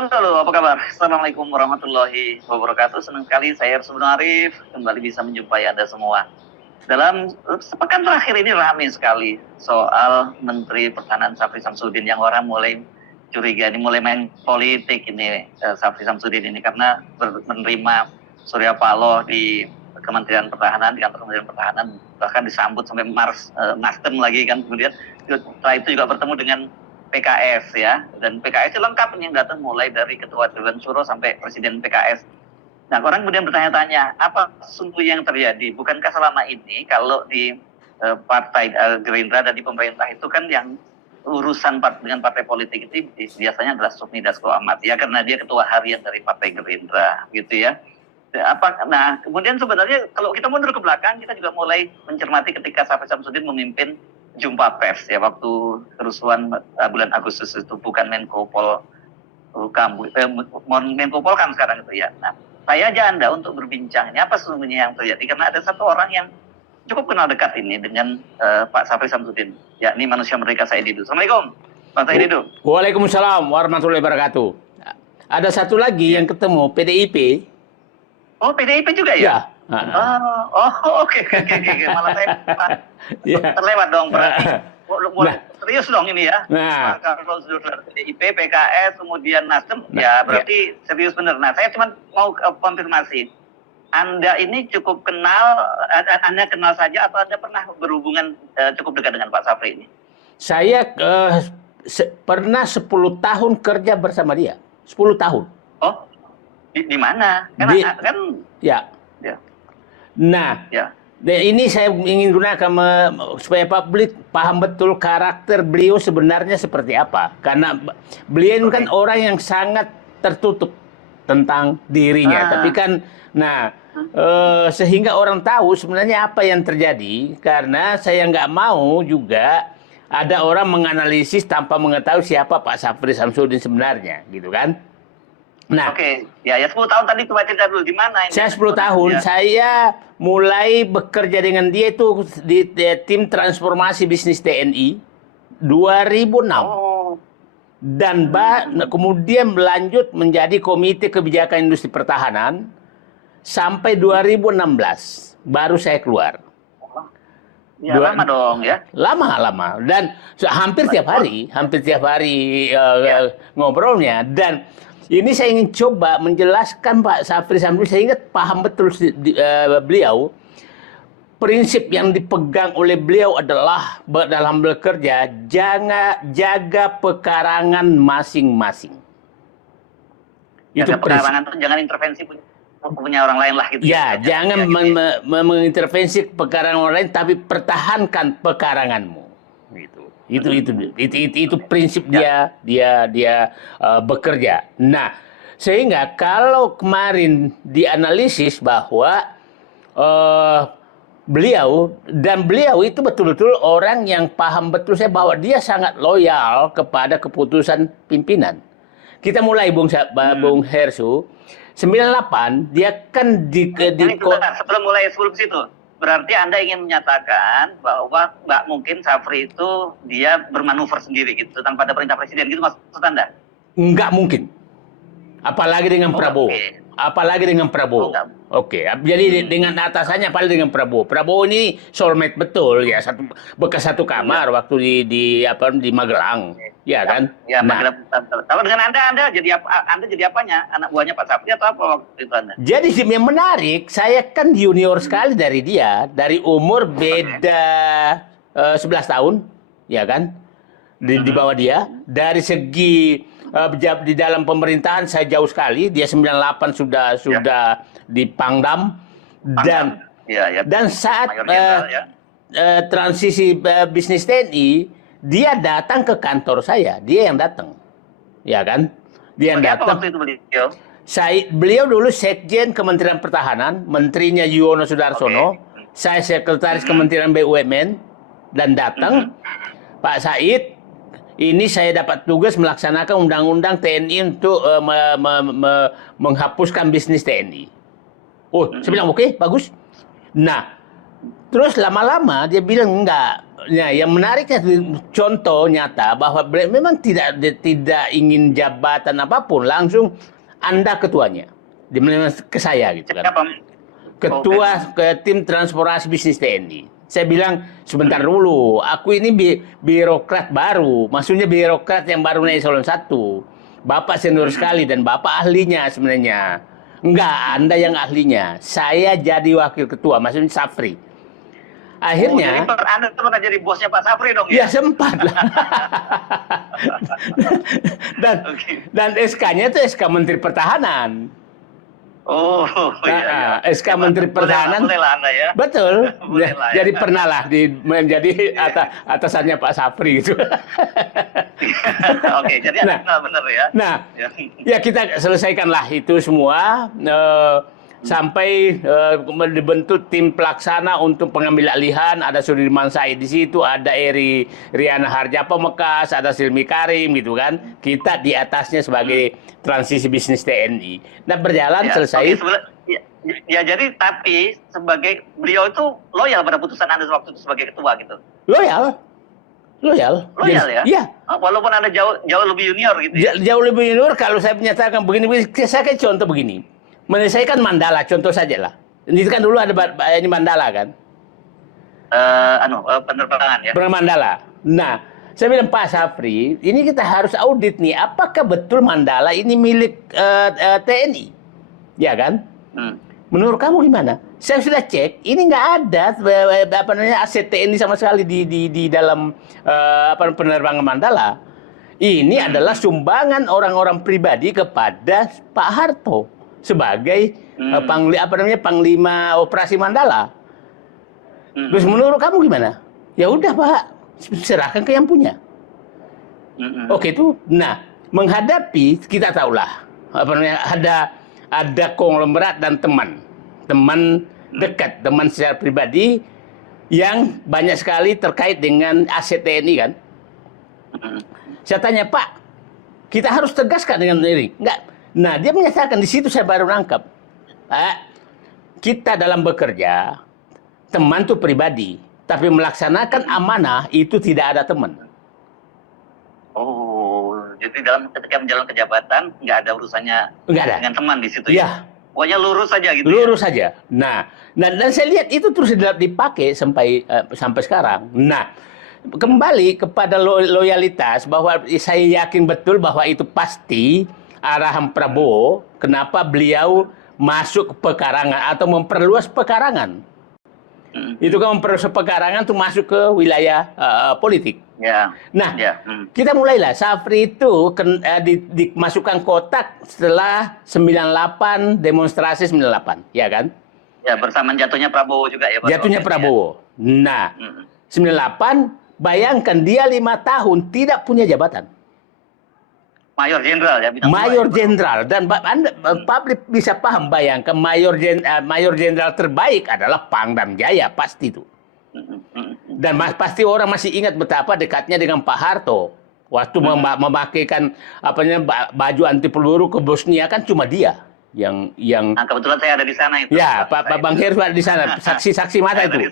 Halo, apa kabar? Assalamualaikum warahmatullahi wabarakatuh. Senang sekali saya Arsul Arif kembali bisa menjumpai Anda semua. Dalam sepekan terakhir ini ramai sekali soal Menteri Pertahanan Syafri Samsudin yang orang mulai curiga ini mulai main politik ini Syafri Samsudin ini karena menerima Surya Paloh di Kementerian Pertahanan, di kantor Kementerian Pertahanan, bahkan disambut sampai Nasdem lagi kan, kemudian setelah itu juga bertemu dengan PKS ya, dan PKS itu lengkap yang datang mulai dari Ketua Dewan Syuro sampai Presiden PKS. Nah, orang kemudian bertanya-tanya, apa sesungguhnya yang terjadi? Bukankah selama ini kalau di partai Gerindra dan di pemerintah itu kan yang urusan dengan partai politik itu biasanya adalah Sufmi Dasko Ahmad ya, karena dia ketua harian dari Partai Gerindra gitu ya. Nah, kemudian sebenarnya kalau kita mundur ke belakang, kita juga mulai mencermati ketika Syafri Samsudin memimpin jumpa pers ya waktu kerusuhan bulan Agustus itu, bukan Menko Polkam sekarang itu ya. Nah, saya ajak Anda untuk berbincang ini apa sesungguhnya yang terjadi, karena ada satu orang yang cukup kenal dekat ini dengan Pak Syafri Samsudin, yakni manusia merdeka Said Didu. Assalamualaikum, Pak Said Didu. Waalaikumsalam warahmatullahi wabarakatuh. Ada satu lagi yang ketemu, PDIP. Oh, PDIP juga ya? Oke. Malah saya terlewat dong berarti. Serius dong ini ya. Kalau sudah PDIP, PKS, kemudian Nasdem, ya berarti serius benar. Nah, saya cuma mau konfirmasi. Anda ini cukup kenal, Anda kenal saja atau Anda pernah berhubungan cukup dekat dengan Pak Syafri ini? Saya pernah 10 tahun kerja bersama dia. 10 tahun. Oh, di mana? Ya. Nah, ini saya ingin gunakan supaya publik paham betul karakter beliau sebenarnya seperti apa. Karena beliau kan orang yang sangat tertutup tentang dirinya. Tapi kan, sehingga orang tahu sebenarnya apa yang terjadi. Karena saya nggak mau juga ada orang menganalisis tanpa mengetahui siapa Pak Syafri Samsudin sebenarnya, gitu kan? Nah, oke, ya 10 tahun tadi coba cerita dulu di mana ini? Saya 10 tahun, saya mulai bekerja dengan dia itu di tim transformasi bisnis TNI 2006. Dan kemudian berlanjut menjadi Komite Kebijakan Industri Pertahanan sampai 2016 baru saya keluar. Ya, lama dong ya. Lama. Dan hampir tiap hari ngobrolnya. Dan ini saya ingin coba menjelaskan Pak Syafri Samsudin, saya ingat paham betul beliau. Prinsip yang dipegang oleh beliau adalah dalam bekerja, jaga pekarangan masing-masing. Itu pekarangan itu jangan intervensi punya orang lain lah gitu. Ya, jangan mengintervensi pekarangan orang lain, tapi pertahankan pekaranganmu. Gitu. Itu prinsip dia bekerja. Nah, sehingga kalau kemarin dianalisis bahwa beliau itu betul-betul orang yang paham betul saya bahwa dia sangat loyal kepada keputusan pimpinan. Kita mulai Bung Hersu, 98 dia kan sebelum situ. Berarti Anda ingin menyatakan bahwa nggak mungkin Syafri itu dia bermanuver sendiri gitu tanpa ada perintah presiden gitu maksud Anda? Nggak mungkin. Apalagi dengan Prabowo. Oke. Jadi dengan atasannya paling dengan Prabowo. Prabowo ini soulmate betul ya, bekas satu kamar waktu di Magelang. Ya kan? Ya, kalau dengan Anda jadi apanya? Anak buahnya Pak Syafri atau apa waktu itu Anda? Jadi yang menarik, saya kan junior sekali dari dia, dari umur beda 11 tahun, ya kan? Di bawah dia. Dari segi di dalam pemerintahan saya jauh sekali, dia 98 sudah di Pangdam dan saat transisi bisnis TNI dia datang ke kantor saya, dia yang datang, ya kan? Dia yang datang. Beliau dulu Sekjen Kementerian Pertahanan, menterinya Yuwono Sudarsono, saya sekretaris Kementerian BUMN, dan datang Pak Said, ini saya dapat tugas melaksanakan undang-undang TNI untuk menghapuskan bisnis TNI. Oh, saya bilang oke, bagus. Nah, Terus lama-lama dia bilang enggak. Nah, yang menariknya contoh nyata bahwa beliau memang tidak ingin jabatan apapun, langsung Anda ketuanya. Dia memang ke saya gitu kan. Siapa? Ketua ke tim transportasi bisnis TNI. Saya bilang sebentar dulu, aku ini birokrat baru, maksudnya birokrat yang baru naik eselon 1. Bapak senior sekali dan Bapak ahlinya sebenarnya. Enggak, Anda yang ahlinya. Saya jadi wakil ketua, maksudnya Safri. Akhirnya, jadi Anda pernah jadi bosnya Pak Safri dong ya ya? sempat lah. dan SK-nya itu SK Menteri Pertahanan. Oh, iya. SK Menteri Pertahanan. Boleh lah Anda ya. Betul. Boleh lah, Jadi ya. pernah lah menjadi atasannya Pak Safri gitu. Oke, jadi benar ya. Nah, ya kita selesaikanlah itu semua. Sampai dibentuk tim pelaksana untuk pengambil alihan. Ada Sudirman Said di situ, ada Riana Harjapa Mekas, ada Silmi Karim gitu kan. Kita di atasnya sebagai transisi bisnis TNI. Nah berjalan selesai. Ya jadi tapi sebagai beliau itu loyal pada putusan Anda waktu itu sebagai ketua gitu. Loyal Loyal ya? Iya. Oh, walaupun Anda jauh lebih junior gitu ya? Jauh lebih junior. Kalau saya menyatakan begini, saya kan contoh begini. Menyelesaikan Mandala, contoh saja lah. Ini kan dulu ada ini Mandala kan? Penerbangan ya? Mandala. Nah, saya bilang Pak Safri, ini kita harus audit nih. Apakah betul Mandala ini milik TNI? Ya kan? Menurut kamu gimana? Saya sudah cek, ini nggak ada aset TNI sama sekali di dalam penerbangan Mandala. Ini adalah sumbangan orang-orang pribadi kepada Pak Harto sebagai Panglima Operasi Mandala. Terus menurut kamu gimana? Ya udah Pak, serahkan ke yang punya. Oke itu. Nah, menghadapi kita tahulah ada konglomerat dan teman dekat, teman secara pribadi yang banyak sekali terkait dengan aset TNI kan. Saya tanya Pak, kita harus tegaskan dengan diri. Enggak. Nah, dia menyatakan di situ saya baru nangkap. Kita dalam bekerja, teman itu pribadi, tapi melaksanakan amanah itu tidak ada teman. Oh, jadi ketika menjalankan jabatan nggak ada urusannya dengan teman di situ ya? Pokoknya lurus saja gitu. Lurus saja. Nah, dan saya lihat itu terus dipakai sampai sekarang. Nah, kembali kepada loyalitas bahwa saya yakin betul bahwa itu pasti arahan Prabowo, kenapa beliau masuk ke pekarangan atau memperluas pekarangan. Itu kan memperluas pekarangan tuh masuk ke wilayah politik. Ya. Nah, kita mulailah. Safri itu dimasukkan kotak setelah 98, demonstrasi 98, ya kan? Ya, bersama jatuhnya Prabowo juga ya. Jatuhnya Prabowo. Ya. Nah, 98, bayangkan dia 5 tahun tidak punya jabatan. Mayor Jenderal ya. Mayor Jenderal, dan Anda publik bisa paham, bayangkan Mayor Jenderal terbaik adalah Pangdam Jaya pasti itu. Dan pasti orang masih ingat betapa dekatnya dengan Pak Harto waktu memakaikan baju anti peluru ke Bosnia kan cuma dia yang Nah, kebetulan saya ada di sana itu. Ya, Pak Bang Heru ada di sana, saksi mata itu.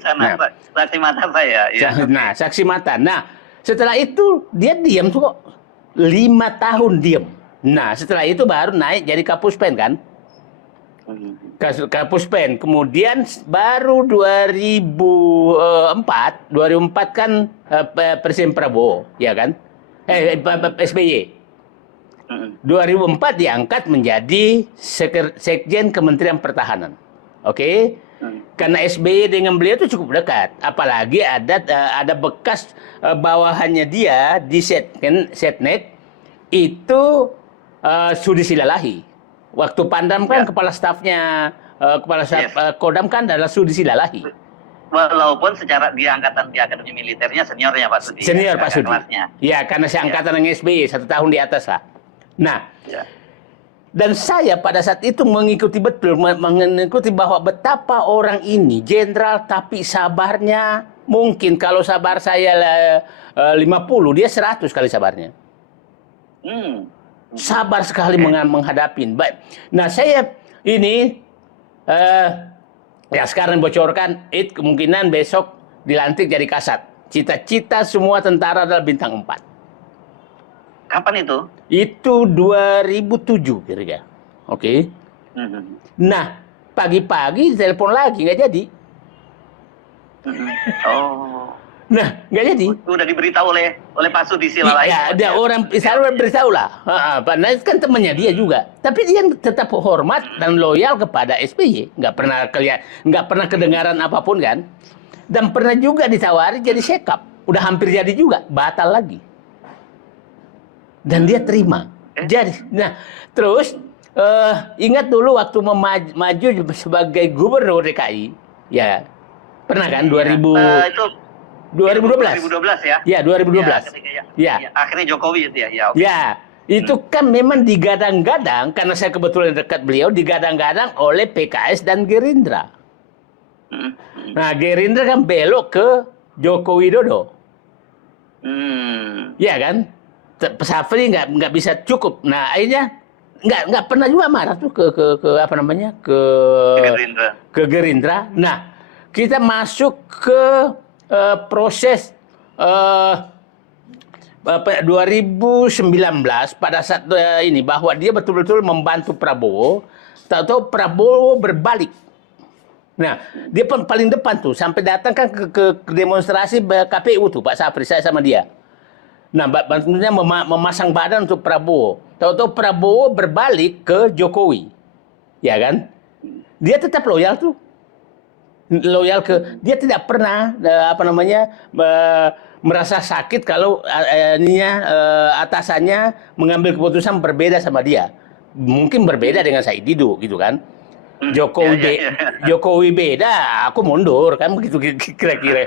Saksi mata saya. Ya. Nah, saksi mata. Nah, setelah itu dia diam tuh kok. 5 tahun diam. Nah, setelah itu baru naik jadi Kapuspen kan? Kapuspen. Kemudian baru 2004 kan Presiden Prabowo, ya kan? SBY. 2004 diangkat menjadi Sekjen Kementerian Pertahanan. Oke? Karena SBY dengan beliau itu cukup dekat, apalagi ada bekas bawahannya dia di Setnek itu Sudi Silalahi. Waktu Pandam kan kepala stafnya Kodam kan adalah Sudi Silalahi. Walaupun secara di akademi militernya seniornya Pak Sudi. Senior Pak Sudi. Ya, karena saya angkatan dengan SBY 1 tahun di atas lah. Nah. Dan saya pada saat itu mengikuti bahwa betapa orang ini jenderal tapi sabarnya mungkin kalau sabar saya 50, dia 100 kali sabarnya. Sabar sekali menghadapi. Nah, saya ini Ya sekarang bocorkan, kemungkinan besok dilantik jadi Kasat. Cita-cita semua tentara adalah bintang 4. Kapan itu? Itu 2007 kira-kira. Oke. Nah, pagi-pagi telepon lagi, nggak jadi. Oh. Nah, nggak jadi. Udah diberitahu oleh Pak Su di sila lain. Ya, ada orang Israel beritahu lah. Pak Nais kan temannya dia juga. Tapi dia tetap hormat dan loyal kepada SBY. Nggak pernah kedengaran apapun kan. Dan pernah juga ditawari jadi sekap. Udah hampir jadi juga, batal lagi. Dan dia terima. Jadi, nah, terus ingat dulu waktu maju sebagai gubernur DKI, ya pernah kan 2012 ya? Ya 2012. Ya. Akhirnya Jokowi itu ya. Ya, okay. Ya, itu kan memang digadang-gadang karena saya kebetulan dekat beliau, digadang-gadang oleh PKS dan Gerindra. Nah, Gerindra kan belok ke Joko Widodo. Ya kan? Safri nggak bisa cukup. Nah, akhirnya nggak pernah juga marah tuh ke apa namanya ke Gerindra. Nah, kita masuk ke proses 2019 pada saat ini bahwa dia betul-betul membantu Prabowo. Tahu-tahu Prabowo berbalik. Nah, dia paling depan tuh sampai datang kan ke demonstrasi KPU tuh Pak Safri, saya sama dia. Nah, bantunya memasang badan untuk Prabowo. Tahu-tahu Prabowo berbalik ke Jokowi. Ya kan? Dia tetap loyal tuh. Loyal dia tidak pernah merasa sakit kalau atasannya mengambil keputusan berbeda sama dia. Mungkin berbeda dengan Said Didu gitu kan. Jokowi beda, aku mundur kan begitu kira-kira.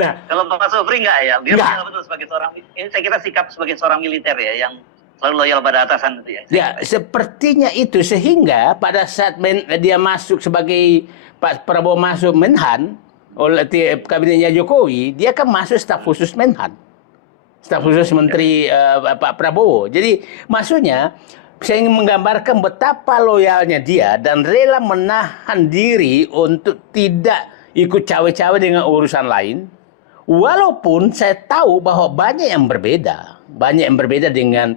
Nah, kalau Pak Sofri enggak ya, dia betul sebagai seorang, ini saya kira sikap sebagai seorang militer ya yang selalu loyal pada atasan itu ya. Ya, sepertinya itu sehingga pada saat dia masuk sebagai Pak Prabowo masuk Menhan oleh kabinetnya Jokowi, dia kan masuk staf khusus Menhan. Staf khusus Menteri Pak Prabowo. Jadi maksudnya saya ingin menggambarkan betapa loyalnya dia dan rela menahan diri untuk tidak ikut cawe-cawe dengan urusan lain. Walaupun saya tahu bahwa banyak yang berbeda dengan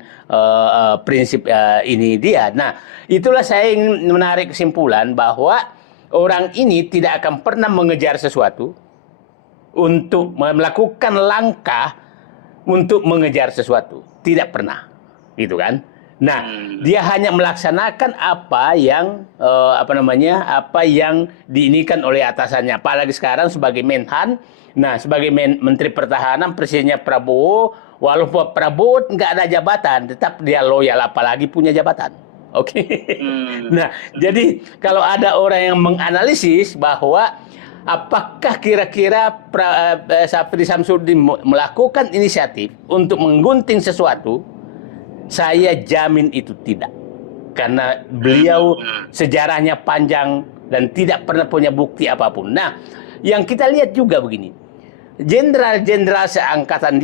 prinsip ini dia. Nah, itulah saya ingin menarik kesimpulan bahwa orang ini tidak akan pernah mengejar sesuatu untuk melakukan langkah untuk mengejar sesuatu. Tidak pernah. Gitu kan? Nah, dia hanya melaksanakan apa yang diinikan oleh atasannya. Apalagi sekarang sebagai Menhan, nah sebagai Menteri Pertahanan presidennya Prabowo, walaupun Prabowo nggak ada jabatan, tetap dia loyal apalagi punya jabatan. Oke. Nah, jadi kalau ada orang yang menganalisis bahwa apakah kira-kira Safri Samsudin melakukan inisiatif untuk menggunting sesuatu, saya jamin itu tidak. Karena beliau sejarahnya panjang dan tidak pernah punya bukti apapun. Nah, yang kita lihat juga begini. Jenderal-jenderal seangkatan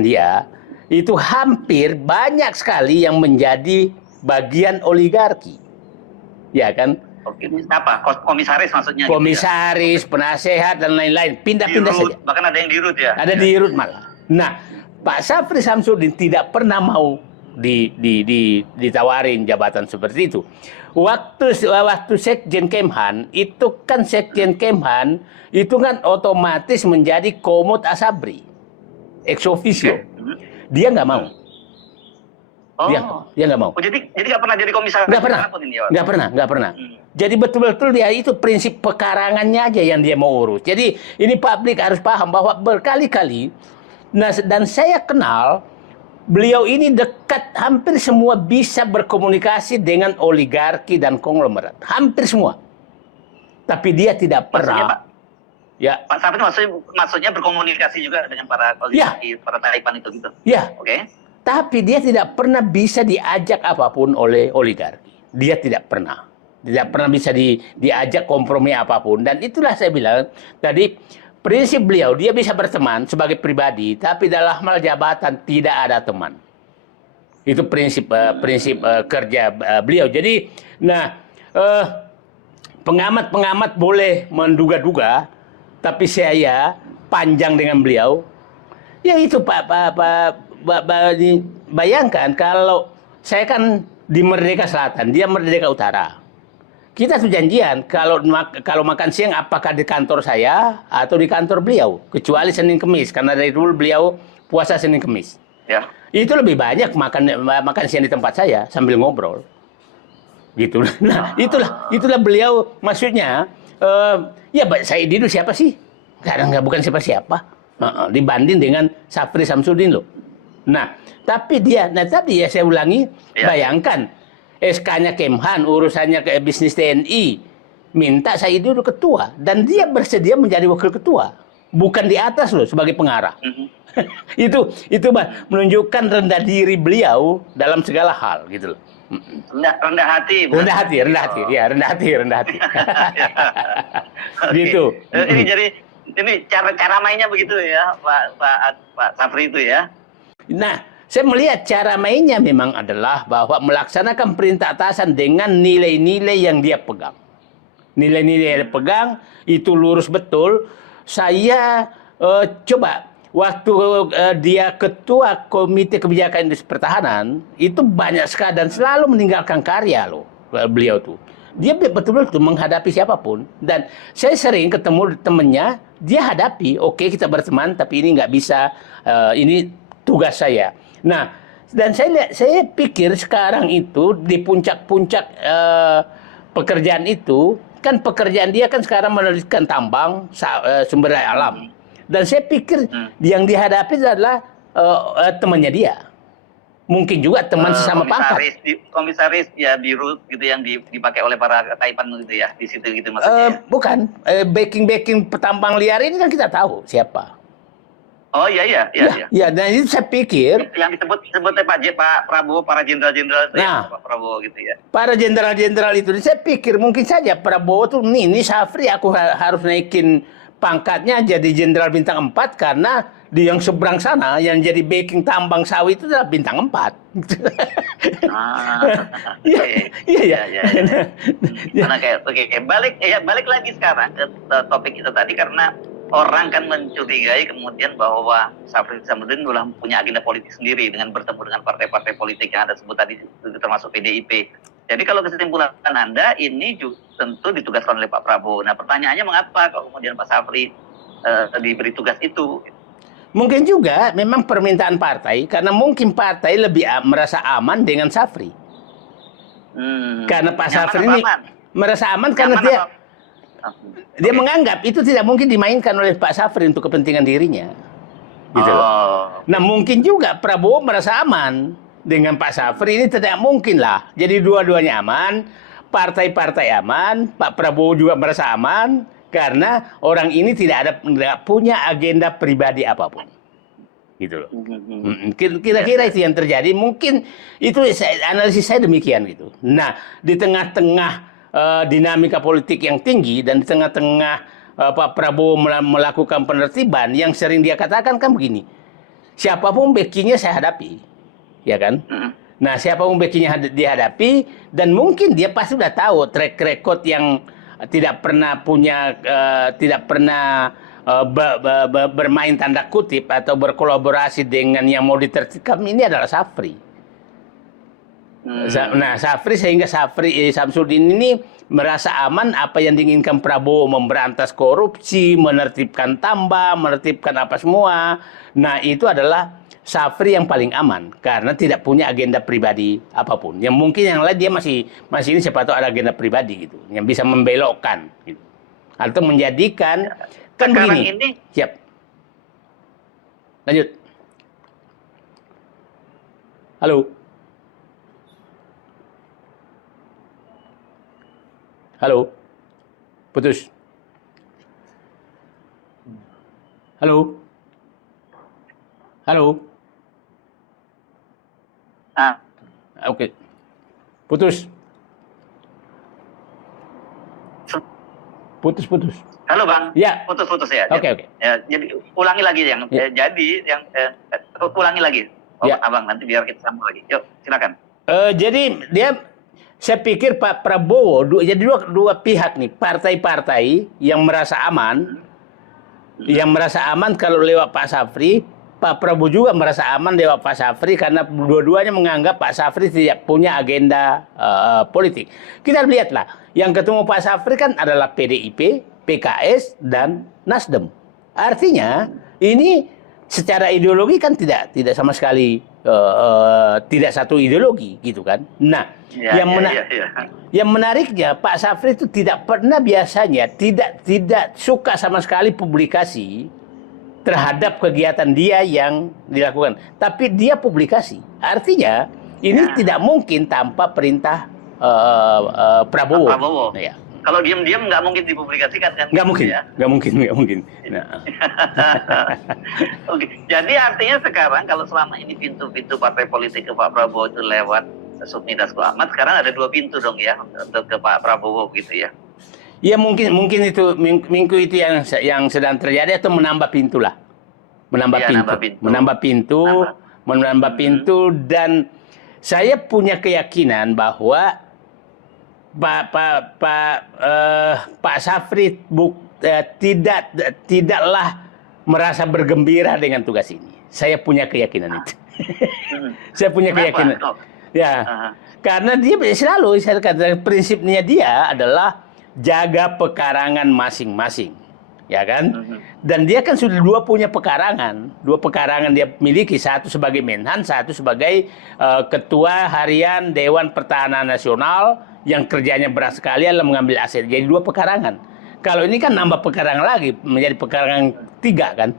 dia, itu hampir banyak sekali yang menjadi bagian oligarki. Ya kan? Oke, apa? Komisaris maksudnya? Komisaris, gitu ya? Penasehat, dan lain-lain. Pindah-pindah saja. Bahkan ada yang di RUT ya? Ada di RUT malah. Nah, Pak Safri Samsudin tidak pernah mau ditawarin jabatan seperti itu. Waktu Sekjen Kemhan, itu kan Sekjen Kemhan itu kan otomatis menjadi Komut Asabri, ex officio. Dia nggak mau. Dia nggak mau. Oh, jadi nggak pernah jadi komisaris? Nggak pernah. Jadi betul-betul dia itu prinsip pekarangannya aja yang dia mau urus. Jadi ini publik harus paham bahwa berkali-kali. Nah, dan saya kenal beliau ini dekat, hampir semua bisa berkomunikasi dengan oligarki dan konglomerat, hampir semua. Tapi dia tidak pernah. Pak Safri maksudnya berkomunikasi juga dengan para oligarki, para taipan itu gitu. Ya. Oke. Tapi dia tidak pernah bisa diajak apapun oleh oligarki. Dia tidak pernah bisa diajak kompromi apapun. Dan itulah saya bilang tadi. Prinsip beliau, dia bisa berteman sebagai pribadi, tapi dalam hal jabatan tidak ada teman. Itu prinsip kerja beliau. Jadi, nah pengamat-pengamat boleh menduga-duga, tapi saya panjang dengan beliau. Ya itu bayangkan kalau saya kan di Merdeka Selatan, dia Merdeka Utara. Kita tuh janjian kalau makan siang apakah di kantor saya atau di kantor beliau, kecuali Senin Kemis karena dari dulu beliau puasa Senin Kemis. Ya. Itu lebih banyak makan siang di tempat saya sambil ngobrol. Gitu. Nah, itulah beliau maksudnya ya Said Didu siapa sih? Karena bukan siapa-siapa. Dibanding dengan Safri Samsudin loh. Nah, tapi tadi ya saya ulangi, bayangkan SK-nya Kemhan, urusannya ke bisnis TNI, minta Said Didu ketua, dan dia bersedia menjadi wakil ketua, bukan di atas loh sebagai pengarah. itu menunjukkan rendah diri beliau dalam segala hal gitu loh. Rendah hati. Rendah hati. Gitu. Ini cara mainnya begitu ya, Pak Safri itu ya. Nah, saya melihat cara mainnya memang adalah bahwa melaksanakan perintah atasan dengan nilai-nilai yang dia pegang. Nilai-nilai yang dia pegang itu lurus betul. Saya coba waktu dia ketua Komite Kebijakan Industri Pertahanan itu banyak sekali dan selalu meninggalkan karya loh beliau tuh. Dia betul-betul menghadapi siapapun, dan saya sering ketemu temennya, dia hadapi, oke kita berteman tapi ini nggak bisa, ini tugas saya. Nah, dan saya pikir sekarang itu di puncak-puncak pekerjaan itu, kan pekerjaan dia kan sekarang menelitikan tambang, sumber daya alam. Dan saya pikir yang dihadapi adalah temannya dia. Mungkin juga teman sesama pangkat. Komisaris ya biru gitu yang dipakai oleh para Taipan gitu ya, di situ gitu maksudnya. Bukan, backing petambang liar ini kan kita tahu siapa. Oh iya. Ya, dan itu saya pikir yang disebutnya Pak Prabowo, para jenderal-jenderal itu ya, Pak Prabowo gitu ya. Para jenderal-jenderal itu, saya pikir mungkin saja Prabowo tuh ini Safri aku harus naikin pangkatnya jadi jenderal bintang 4 karena di yang seberang sana yang jadi backing tambang sawit itu adalah bintang 4. Iya. Karena balik lagi sekarang ke topik kita tadi, karena orang kan mencurigai kemudian bahwa Safri Samsudin telah punya agenda politik sendiri dengan bertemu dengan partai-partai politik yang Anda sebut tadi, termasuk PDIP. Jadi kalau kesimpulan Anda, ini tentu ditugaskan oleh Pak Prabowo. Nah, pertanyaannya mengapa kalau kemudian Pak Safri diberi tugas itu? Mungkin juga memang permintaan partai, karena mungkin partai lebih merasa aman dengan Safri. Karena Pak Safri ini merasa aman karena dia menganggap itu tidak mungkin dimainkan oleh Pak Safri untuk kepentingan dirinya. Gitu loh. Nah, mungkin juga Prabowo merasa aman dengan Pak Safri, ini tidak mungkin lah. Jadi dua-duanya aman, partai-partai aman, Pak Prabowo juga merasa aman karena orang ini tidak punya agenda pribadi apapun. Gitu loh. Kira-kira itu yang terjadi. Mungkin itu analisis saya demikian gitu. Nah, di tengah-tengah dinamika politik yang tinggi dan di tengah-tengah Pak Prabowo melakukan penertiban, yang sering dia katakan kan begini, siapapun backingnya saya hadapi, ya kan? Nah, siapapun backingnya dihadapi, dan mungkin dia pasti sudah tahu track record yang tidak pernah bermain tanda kutip atau berkolaborasi dengan yang mau ditertibkan ini adalah Safri. Nah, sehingga Safri Samsudin ini merasa aman apa yang diinginkan Prabowo, memberantas korupsi, menertibkan tambang, menertibkan apa semua. Nah, itu adalah Safri yang paling aman karena tidak punya agenda pribadi apapun. Yang mungkin yang lain dia masih ini siapa tahu ada agenda pribadi gitu, yang bisa membelokkan gitu. Atau menjadikan kan begini. Ini siap. Lanjut. Halo. Halo. Putus. Halo. Halo. Oke. Putus. Putus. Halo Bang. Ya. Putus ya. Oke. Ya, jadi ulangi lagi yang ulangi lagi. Ya. Abang nanti biar kita sambung lagi. Yuk, silakan. Jadi dia Saya pikir Pak Prabowo, jadi dua pihak nih, partai-partai yang merasa aman kalau lewat Pak Safri, Pak Prabowo juga merasa aman lewat Pak Safri karena dua-duanya menganggap Pak Safri tidak punya agenda politik. Kita lihatlah, yang ketemu Pak Safri kan adalah PDIP, PKS, dan Nasdem. Artinya ini secara ideologi kan tidak sama sekali tidak satu ideologi gitu kan. Nah, yang menariknya Pak Safri itu tidak pernah biasanya tidak suka sama sekali publikasi terhadap kegiatan dia yang dilakukan. Tapi dia publikasi. Artinya ini tidak mungkin tanpa perintah Prabowo. Ya. Kalau diam-diam nggak mungkin dipublikasikan kan? Nggak mungkin. Nah. Oke, jadi artinya sekarang kalau selama ini pintu-pintu partai politik ke Pak Prabowo itu lewat Sufmi Dasko Ahmad, sekarang ada 2 pintu dong ya untuk ke Pak Prabowo gitu ya? Ya mungkin itu minggu itu yang sedang terjadi atau menambah pintu lah, menambah pintu dan saya punya keyakinan bahwa Pak Safri tidaklah merasa bergembira dengan tugas ini. Saya punya keyakinan itu. Saya punya keyakinan. Ya, karena dia selalu, saya katakan prinsipnya dia adalah jaga pekarangan masing-masing, ya kan? Dan dia kan sudah dua pekarangan dia miliki, satu sebagai Menhan, satu sebagai Ketua Harian Dewan Pertahanan Nasional yang kerjanya berat sekali adalah mengambil aset. Jadi 2 pekarangan. Kalau ini kan nambah pekarangan lagi menjadi pekarangan 3 kan,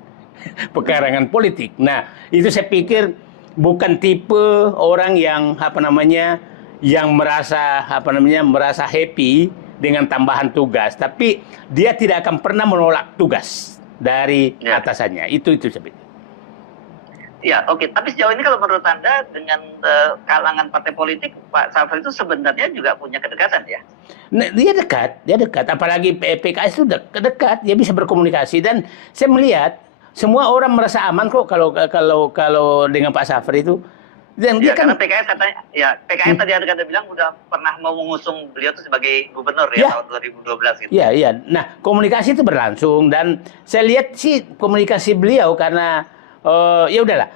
pekarangan politik. Nah itu saya pikir bukan tipe orang yang yang merasa merasa happy dengan tambahan tugas, tapi dia tidak akan pernah menolak tugas dari atasannya. Itu saya pikir. Ya, oke. Tapi sejauh ini kalau menurut Anda dengan kalangan partai politik, Pak Safri itu sebenarnya juga punya kedekatan ya? Nah, dia dekat. Apalagi PKS itu dekat, dia bisa berkomunikasi dan saya melihat semua orang merasa aman kok kalau dengan Pak Safri itu. Dan dia kan karena PKS katanya, PKS tadi ada bilang udah pernah mau mengusung beliau itu sebagai gubernur tahun 2012 gitu. Iya. Nah, komunikasi itu berlangsung dan saya lihat sih komunikasi beliau karena ya udahlah,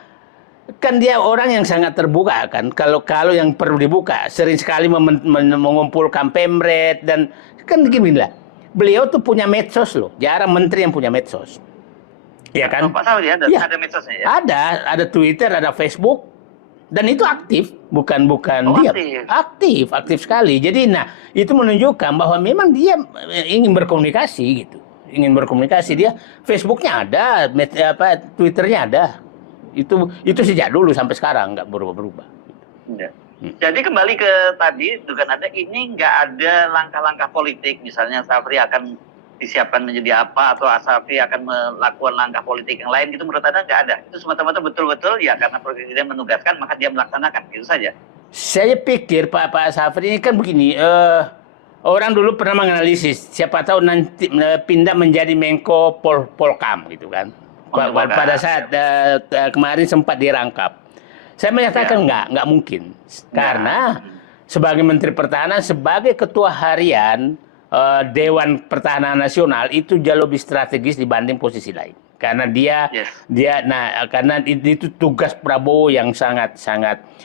kan dia orang yang sangat terbuka kan. Kalau yang perlu dibuka, sering sekali mengumpulkan pemret dan kan gini lah. Beliau tuh punya medsos loh, jarang menteri yang punya medsos. Iya kan? Pak Safri ada medsosnya ya? Ada Twitter, ada Facebook, dan itu aktif, bukan diam. Aktif sekali. Jadi itu menunjukkan bahwa memang dia ingin berkomunikasi gitu. Dia Facebooknya ada, Twitternya ada. Itu sejak dulu sampai sekarang nggak berubah-berubah. Ya. Jadi kembali ke tadi dugaan Anda, ini nggak ada langkah-langkah politik, misalnya Safri akan disiapkan menjadi apa atau Safri akan melakukan langkah politik yang lain gitu, menurut Anda nggak ada. Itu semata-mata betul-betul ya karena presiden menugaskan maka dia melaksanakan, gitu saja. Saya pikir Pak Safri ini kan begini. Orang dulu pernah menganalisis, siapa tahu nanti pindah menjadi Menko Polkam gitu kan. Pada saat kemarin sempat dirangkap. Saya menyatakan nggak mungkin. Karena sebagai Menteri Pertahanan, sebagai Ketua Harian Dewan Pertahanan Nasional itu jauh lebih strategis dibanding posisi lain. Karena karena itu tugas Prabowo yang sangat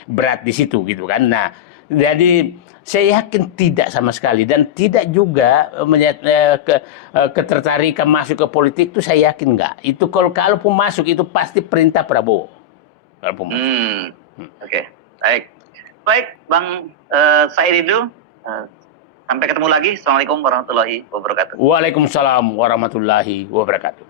berat di situ gitu kan. Nah, jadi saya yakin tidak sama sekali dan tidak juga ketertarikan masuk ke politik itu saya yakin enggak. Itu kalaupun masuk itu pasti perintah Prabowo. Oke. Baik, Bang Said Didu. Sampai ketemu lagi. Assalamualaikum warahmatullahi wabarakatuh. Waalaikumsalam warahmatullahi wabarakatuh.